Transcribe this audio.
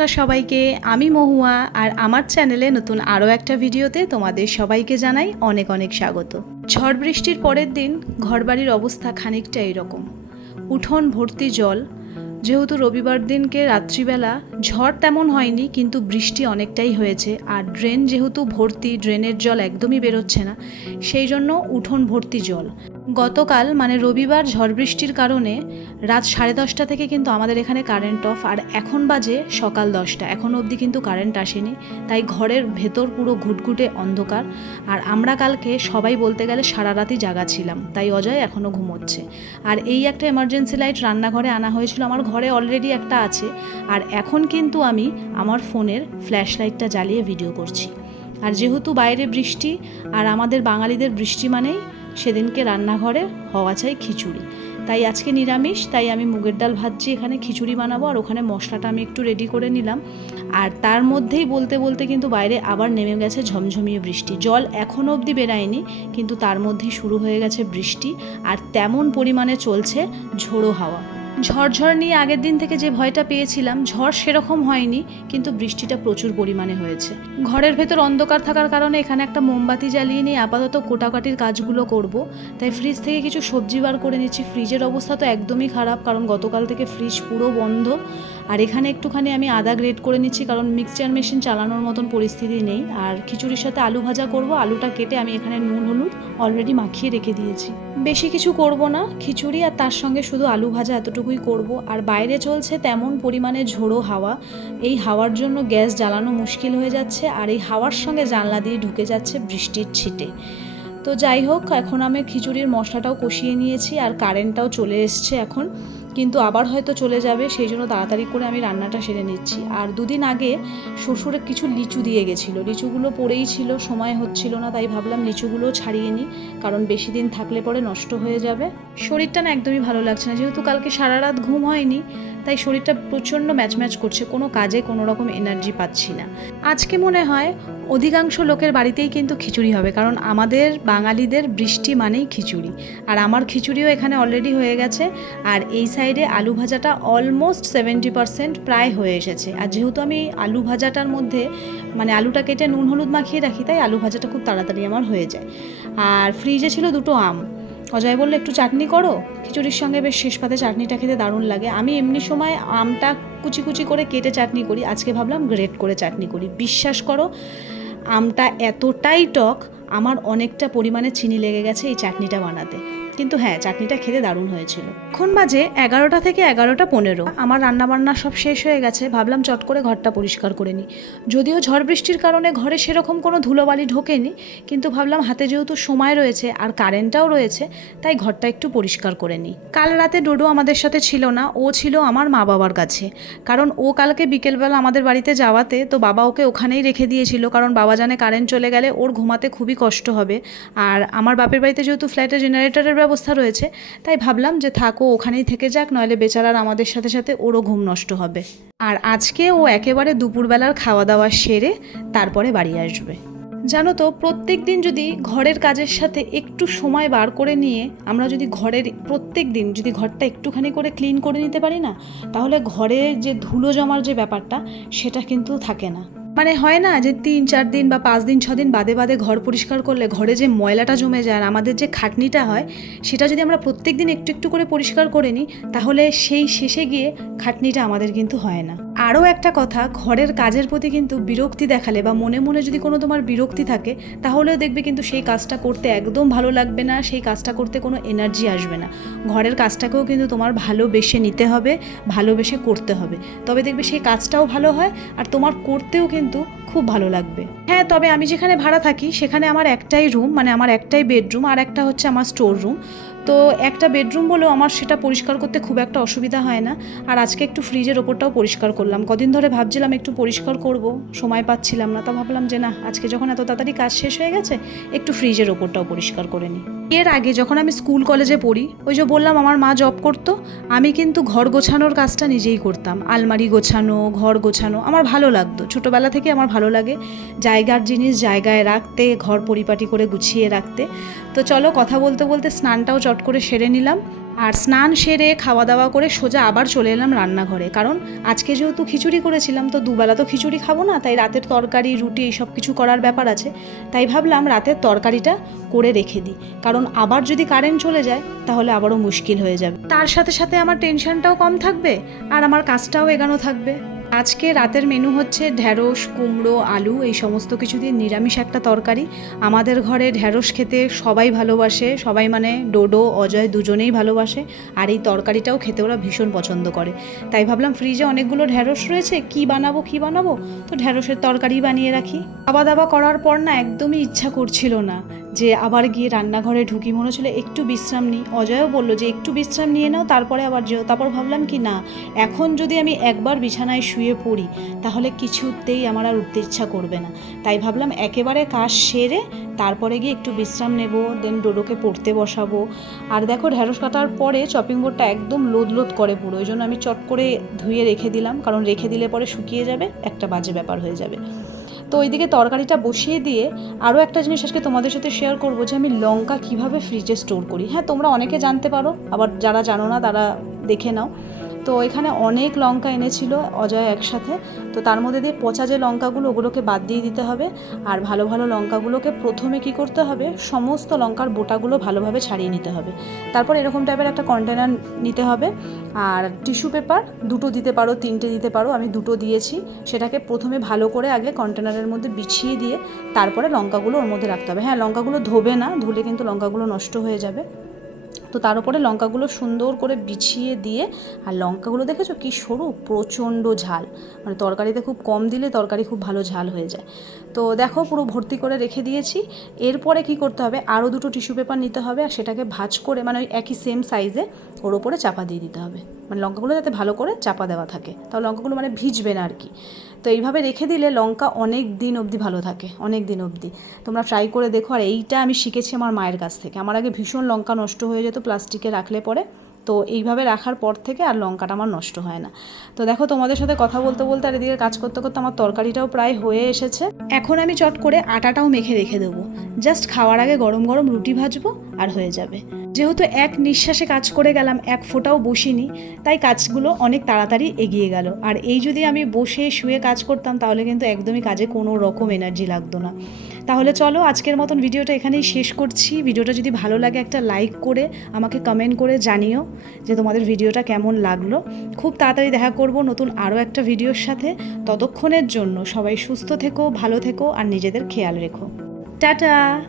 নমস্কার সবাইকে, আমি মহুয়া আর আমার চ্যানেলে নতুন আরও একটা ভিডিওতে তোমাদের সবাইকে জানাই অনেক অনেক স্বাগত। ঝড় বৃষ্টির পরের দিন ঘরবাড়ির অবস্থা খানিকটা এরকম। উঠোন ভর্তি জল, যেহেতু রবিবার দিনকে রাত্রিবেলা, ঝড় তেমন হয়নি, কিন্তু বৃষ্টি অনেকটাই হয়েছে আর ড্রেন যেহেতু ভর্তি, ড্রেনের জল একদমই বেরোচ্ছে না, সেই জন্য উঠোন ভর্তি জল। গতকাল মানে রবিবার, ঝড় বৃষ্টির কারণে রাত সাড়ে দশটা থেকে কিন্তু আমাদের এখানে কারেন্ট অফ আর এখন বাজে সকাল দশটা। এখন অবধি কিন্তু কারেন্ট আসেনি, তাই ঘরের ভেতর পুরো ঘুটঘুটে অন্ধকার। আর আমরা কালকে সবাই বলতে গেলে সারা রাতই জাগা ছিলাম, তাই অজয় এখনও ঘুমোচ্ছে। আর এই একটা এমার্জেন্সি লাইট রান্নাঘরে আনা হয়েছিল, আমার ঘরে অলরেডি একটা আছে। আর এখন কিন্তু আমি আমার ফোনের ফ্ল্যাশ লাইটটা জ্বালিয়ে ভিডিও করছি। আর যেহেতু বাইরে বৃষ্টি, আর আমাদের বাঙালিদের বৃষ্টি মানেই সেদিনকে রান্নাঘরে হওয়া চাই খিচুড়ি। তাই আজকে নিরামিষ, তাই আমি মুগের ডাল ভাজছি, এখানে খিচুড়ি বানাবো আর ওখানে মশলাটা আমি একটু রেডি করে নিলাম। আর তার মধ্যেই বলতে বলতে কিন্তু বাইরে আবার নেমে গেছে ঝমঝমিয়ে বৃষ্টি। জল এখনও অবধি বেরায়নি, কিন্তু তার মধ্যেই শুরু হয়ে গেছে বৃষ্টি, আর তেমন পরিমাণে চলছে ঝোড়ো হাওয়া। ঝড়ঝড় নিয়ে আগের দিন থেকে যে ভয়টা পেয়েছিলাম, ঝড় সেরকম হয়নি, কিন্তু বৃষ্টিটা প্রচুর পরিমাণে হয়েছে। ঘরের ভেতর অন্ধকার থাকার কারণে এখানে একটা মোমবাতি জ্বালিয়ে নিয়ে আপাতত কোটাকাটির কাজগুলো করব। তাই ফ্রিজ থেকে কিছু সবজি বার করে নিচ্ছি। ফ্রিজের অবস্থা তো একদমই খারাপ, কারণ গতকাল থেকে ফ্রিজ পুরো বন্ধ। আর এখানে একটুখানি আমি আদা গ্রেড করে নিচ্ছি, কারণ মিক্সচার মেশিন চালানোর মতন পরিস্থিতি নেই। আর খিচুড়ির সাথে আলু ভাজা করব, আলুটা কেটে আমি এখানে নুন, হলুদ অলরেডি মাখিয়ে রেখে দিয়েছি। বেশি কিছু করব না, খিচুড়ি আর তার সঙ্গে শুধু আলু ভাজা এতটুকুই করব। আর বাইরে চলছে তেমন পরিমাণে ঝোড়ো হাওয়া। এই হাওয়ার জন্য গ্যাস জ্বালানো মুশকিল হয়ে যাচ্ছে, আর এই হাওয়ার সঙ্গে জানলা দিয়ে ঢুকে যাচ্ছে বৃষ্টির ছিটে। তো যাই হোক, এখন আমি খিচুড়ির মশলাটাও কষিয়ে নিয়েছি, আর কারেন্টটাও চলে এসছে এখন। কিন্তু আবার হয়তো চলে যাবে, সেই জন্য তাড়াতাড়ি করে আমি রান্নাটা সেরে নিচ্ছি। আর দুদিন আগে শ্বশুরে কিছু লিচু দিয়ে গেছিল। লিচুগুলো পড়েই ছিল, সময় হচ্ছিল না, তাই ভাবলাম লিচুগুলো ছাড়িয়ে নিই, কারণ বেশি দিন থাকলে পরে নষ্ট হয়ে যাবে। শরীরটা না একদমই ভালো লাগছে না, যেহেতু কালকে সারা রাত ঘুম হয়নি, তাই শরীরটা প্রচণ্ড ম্যাচ ম্যাচ করছে, কোনো কাজে কোনো রকম এনার্জি পাচ্ছি না। আজকে মনে হয় অধিকাংশ লোকের বাড়িতেই কিন্তু খিচুড়ি হবে, কারণ আমাদের বাঙালিদের বৃষ্টি মানেই খিচুড়ি। আর আমার খিচুড়িও এখানে অলরেডি হয়ে গেছে, আর এই সাইডে আলু ভাজাটা অলমোস্ট সেভেন্টি পারসেন্ট প্রায় হয়ে এসেছে। আর যেহেতু আমি আলু ভাজাটার মধ্যে মানে আলুটা কেটে নুন হলুদ মাখিয়ে রাখি, তাই আলু ভাজাটা খুব তাড়াতাড়ি আমার হয়ে যায়। আর ফ্রিজে ছিল দুটো আম। অজয় বলল, একটু চাটনি করো? খিচুড়ির সঙ্গে বেশ শেষ পাতে চাটনিটা খেতে দারুণ লাগে। আমি এমনি সময় আমটা কুচি কুচি করে কেটে চাটনি করি, আজকে ভাবলাম গ্রেট করে চাটনি করি। বিশ্বাস করো, আমটা এতটাই টক, আমার অনেকটা পরিমাণে চিনি লেগে গেছে এই চাটনিটা বানাতে। কিন্তু হ্যাঁ চাটনিটা খেতে দারুণ হয়েছিল। এখন বাজে এগারোটা থেকে এগারোটা পনেরো। আমার রান্নাবান্না সব শেষ হয়ে গেছে, ভাবলাম চট করে ঘরটা পরিষ্কার করে নিই। যদিও ঝড় বৃষ্টির কারণে ঘরে সেরকম কোনো ধুলোবালি ঢোকেনি, কিন্তু ভাবলাম হাতে যেহেতু সময় রয়েছে আর কারেন্টটাও রয়েছে, তাই ঘরটা একটু পরিষ্কার করে নিই। কাল রাতে ডোডো আমাদের সাথে ছিল না, ও ছিল আমার মা বাবার কাছে। কারণ ও কালকে বিকেলবেলা আমাদের বাড়িতে যাওয়াতে তো বাবা ওকে ওখানেই রেখে দিয়েছিল, কারণ বাবা জানে কারেন্ট চলে গেলে ওর ঘুমাতে খুবই কষ্ট হবে। আর আমার বাপের বাড়িতে যেহেতু ফ্ল্যাটে জেনারেটরের ব্যবস্থা রয়েছে। তাই ভাবলাম যে থাকো, ওখানেই থেকে যাক, নইলে বেচারার আমাদের সাথে সাথে ওরও ঘুম নষ্ট হবে। আর আজকে ও একেবারে দুপুরবেলার খাওয়া দাওয়া সেরে তারপরে বাড়ি আসবে। জানো তো, প্রত্যেক দিন যদি ঘরের কাজের সাথে একটু সময় বার করে নিয়ে আমরা যদি ঘরের প্রত্যেক দিন যদি ঘরটা একটুখানি করে ক্লিন করে নিতে পারি না, তাহলে ঘরে যে ধুলো জমার যে ব্যাপারটা, সেটা কিন্তু থাকে না। মানে হয় না যে তিন, চার দিন বা পাঁচ দিন, ছ দিন বাদে বাদে ঘর পরিষ্কার করলে, ঘরে যে ময়লাটা জমে যায় আমাদের যে খাটনিটা হয়, সেটা যদি আমরা প্রত্যেক দিন একটু একটু করে পরিষ্কার করে নিই, তাহলে সেই শেষে গিয়ে খাটনিটা আমাদের কিন্তু হয় না। আরও একটা কথা, ঘরের কাজের প্রতি কিন্তু বিরক্তি দেখালে বা মনে মনে যদি কোনো তোমার বিরক্তি থাকে, তাহলেও দেখবে কিন্তু সেই কাজটা করতে একদম ভালো লাগবে না, সেই কাজটা করতে কোনো এনার্জি আসবে না। ঘরের কাজটাকেও কিন্তু তোমার ভালোবেসে নিতে হবে, ভালোবেসে করতে হবে। তবে দেখবে সেই কাজটাও ভালো হয়, আর তোমার করতেও কিন্তু খুব ভালো লাগবে। হ্যাঁ তবে আমি যেখানে ভাড়া থাকি, সেখানে আমার একটাই রুম মানে আমার একটাই বেডরুম আর একটা হচ্ছে আমার স্টোর রুম তো একটা বেডরুম বলেও আমার সেটা পরিষ্কার করতে খুব একটা অসুবিধা হয় না। আর আজকে একটু ফ্রিজের ওপরটাও পরিষ্কার করলাম। কদিন ধরে ভাবছিলাম একটু পরিষ্কার করব, সময় পাচ্ছিলাম না। তা ভাবলাম যে না, আজকে যখন এত তাড়াতাড়ি কাজ শেষ হয়ে গেছে, একটু ফ্রিজের ওপরটাও পরিষ্কার করে নিই। এর আগে যখন আমি স্কুল কলেজে পড়ি, ওই যে বললাম আমার মা জব করতো, আমি কিন্তু ঘর গোছানোর কাজটা নিজেই করতাম। আলমারি গোছানো, ঘর গোছানো, আমার ভালো লাগতো। ছোটোবেলা থেকে আমার ভালো লাগে জায়গার জিনিস জায়গায় রাখতে, ঘর পরিপাটি করে গুছিয়ে রাখতে। তো চলো কথা বলতে বলতে স্নানটাও চট করে সেরে নিলাম। আর স্নান সেরে খাওয়া দাওয়া করে সোজা আবার চলে এলাম রান্নাঘরে। কারণ আজকে যেহেতু খিচুড়ি করেছিলাম, তো দুবেলা তো খিচুড়ি খাব না, তাই রাতের তরকারি, রুটি সব কিছু করার ব্যাপার আছে। তাই ভাবলাম রাতের তরকারিটা করে রেখে দিই। কারণ আবার যদি কারেন্ট চলে যায়, তাহলে আবারও মুশকিল হয়ে যাবে। তার সাথে সাথে আমার টেনশনটাও কম থাকবে, আর আমার কাজটাও এগানো থাকবে। আজকে রাতের মেনু হচ্ছে ঢ্যাঁড়স কুমড়ো, আলু, এই সমস্ত কিছু দিয়ে নিরামিষ একটা তরকারি। আমাদের ঘরে ঢ্যাঁড়স খেতে সবাই ভালোবাসে, সবাই মানে ডোডো, অজয় দুজনেই ভালোবাসে, আর এই তরকারিটাও খেতে ওরা ভীষণ পছন্দ করে। তাই ভাবলাম ফ্রিজে অনেকগুলো ঢ্যাঁড়স রয়েছে, কি বানাবো কি বানাবো? তো ঢ্যাঁড়সের তরকারি বানিয়ে রাখি। খাওয়া দাওয়া করার পর না একদমই ইচ্ছা করছিল না। যে আবার গিয়ে রান্নাঘরে ঢুকি, মনে হচ্ছিল একটু বিশ্রাম নিই। অজয়ও বলল যে, একটু বিশ্রাম নিয়ে নাও, তারপরে আবার যেও। তারপর ভাবলাম কি, না, এখন যদি আমি একবার বিছানায় শুয়ে পড়ি, তাহলে কিছুতেই আমার আর উঠতে ইচ্ছা করবে না। তাই ভাবলাম একেবারে কাজ সেরে তারপরে গিয়ে একটু বিশ্রাম নেব, দেন ডোডোকে পড়তে বসাবো। আর দেখো, ঢ্যাঁড়স কাটার পরে চপিং বোর্ডটা একদম লোদ লোদ করে পুরো, ওই জন্য আমি চট করে ধুয়ে রেখে দিলাম। কারণ রেখে দিলে পরে শুকিয়ে যাবে, একটা বাজে ব্যাপার হয়ে যাবে। তো ওইদিকে তরকারিটা বসিয়ে দিয়ে আরও একটা জিনিস আজকে তোমাদের সাথে শেয়ার করব যে আমি লঙ্কা কীভাবে ফ্রিজে স্টোর করি। হ্যাঁ তোমরা অনেকে জানতে পারো, আবার যারা জানো না তারা দেখে নাও। তো এখানে অনেক লঙ্কা এনেছিল অজয় একসাথে। তো তার মধ্যে দিয়ে পচা যে লঙ্কাগুলো, ওগুলোকে বাদ দিয়ে দিতে হবে। আর ভালো ভালো লঙ্কাগুলোকে প্রথমে কি করতে হবে? সমস্ত লঙ্কার বোটাগুলো ভালোভাবে ছাড়িয়ে নিতে হবে। তারপর এরকম টাইপের একটা কন্টেনার নিতে হবে। আর টিস্যু পেপার দুটো দিতে পারো, তিনটে দিতে পারো, আমি দুটো দিয়েছি। সেটাকে প্রথমে ভালো করে আগে কন্টেনারের মধ্যে বিছিয়ে দিয়ে তারপরে লঙ্কাগুলো ওর মধ্যে রাখতে হবে। হ্যাঁ লঙ্কাগুলো ধোবে না, ধুলে কিন্তু লঙ্কাগুলো নষ্ট হয়ে যাবে। তো তার উপরে লঙ্কাগুলো সুন্দর করে বিছিয়ে দিয়ে, আর লঙ্কাগুলো দেখেছ কি সরু? প্রচণ্ড ঝাল। মানে তরকারিতে খুব কম দিলে তরকারি খুব ভালো ঝাল হয়ে যায়। তো দেখো পুরো ভর্তি করে রেখে দিয়েছি। এরপরে কি করতে হবে? আরও দুটো টিস্যু পেপার নিতে হবে, আর সেটাকে ভাজ করে মানে ওই একই সেম সাইজে ওর ওপরে চাপা দিয়ে দিতে হবে। মানে লঙ্কাগুলো যাতে ভালো করে চাপা দেওয়া থাকে। তাও লঙ্কাগুলো মানে ভিজবে না আর কি তো এইভাবে রেখে দিলে লঙ্কা অনেক দিন অবধি ভালো থাকে, অনেক দিন অবধি। তোমরা ট্রাই করে দেখো। আর এইটা আমি শিখেছি আমার মায়ের কাছ থেকে। আমার আগে ভীষণ লঙ্কা নষ্ট হয়ে যেত প্লাস্টিকে রাখলে পরে। তো এইভাবে রাখার পর থেকে আর লঙ্কাটা আমার নষ্ট হয় না। তো দেখো তোমাদের সাথে কথা বলতে বলতে আর এদিকে কাজ করতে করতে আমার তরকারিটাও প্রায় হয়ে এসেছে। এখন আমি চট করে আটাটাও মেখে রেখে দেবো। জাস্ট খাওয়ার আগে গরম গরম রুটি ভাজবো আর হয়ে যাবে। যেহেতু এক নিঃশ্বাসে কাজ করে গেলাম, এক ফোঁটাও বসিনি, তাই কাজগুলো অনেক তাড়াতাড়ি এগিয়ে গেল। আর এই যদি আমি বসে শুয়ে কাজ করতাম, তাহলে কিন্তু একদমই কাজে কোনো রকম এনার্জি লাগতো না। তাহলে চলো আজকের মতন ভিডিওটা এখানেই শেষ করছি। ভিডিওটা যদি ভালো লাগে একটা লাইক করে, আমাকে কমেন্ট করে জানিও। যে তোমাদের ভিডিওটা কেমন লাগল। খুব তাড়াতাড়ি দেখা করব নতুন আরও একটা ভিডিওর সাথে। ততক্ষণের জন্য সবাই সুস্থ থেকো, ভালো থেকো আর নিজেদের খেয়াল রেখো। টাটা!